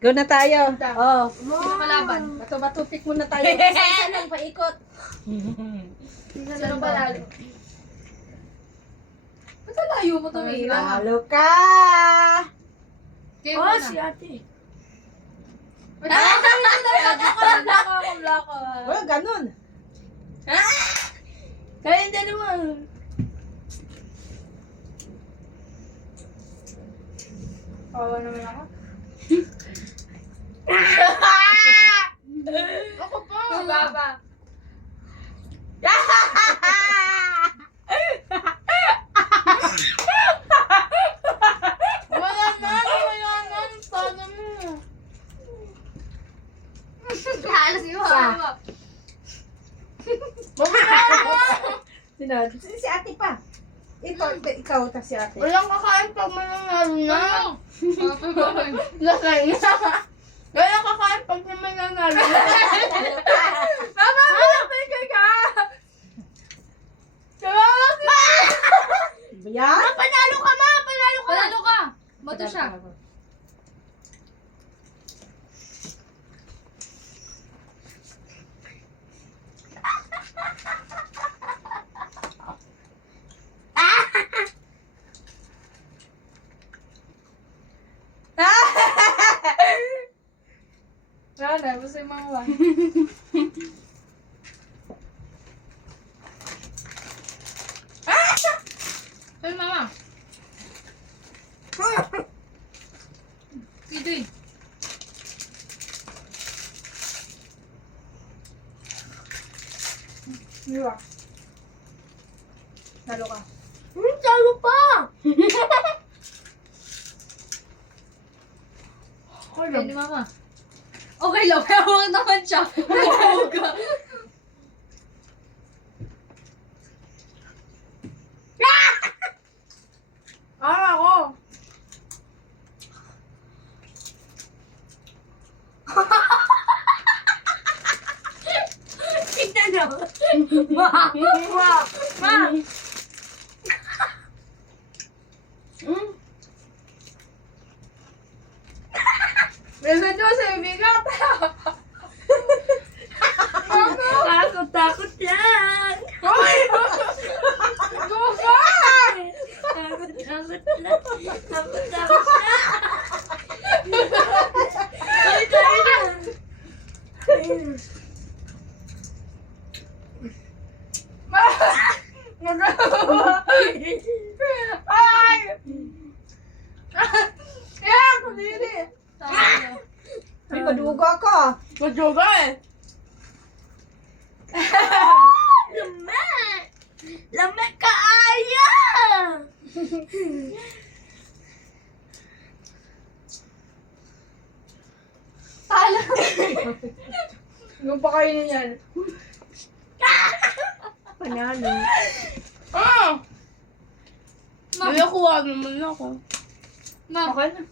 Go na tayo. Oh. Sino kalaban? Bato-bato pick muna tayo. Isa lang, paikot. Sino palalo? Ba't ang layo mo tumira? Halo ka! Kayo muna. si ate. Oh, ganun. Kaya hindi naman. Kawa naman ako. Ako pa. Baba. Wala na. Paano mo? Halos yung hawa. Sino? Si ate pa. Ikaw ta si ate. Walang kakain pag mananalo na. Lakay na. Walang kakain pag mananalo na. Mama, malapit ka! Yan? Panalo ka ma! Panalo ka! Panalo ka! Bato siya. Wala, basta yung mga wala. Ay, mama. Ito eh. Diba? Halo ka. Talo pa! Ay, ni mama. Okay lang, pero huwag naman siya. Huwag ka. Ako! Tignan mo! Ma! Ma! Ma! Meron nyo sa ibigat. Takot lang! Hoy! Go ka! Takot lang! Takot lang! Ay, tayo na! Magawa! Ay! Yan! Kumili! Ay, paduga ka. Madyoga eh! Lamek! Lamek ka aya! Tala! Yung pakainin yan. Panalo. Ah! Ma. Kuya, kuha naman ako. Ma. Okay na.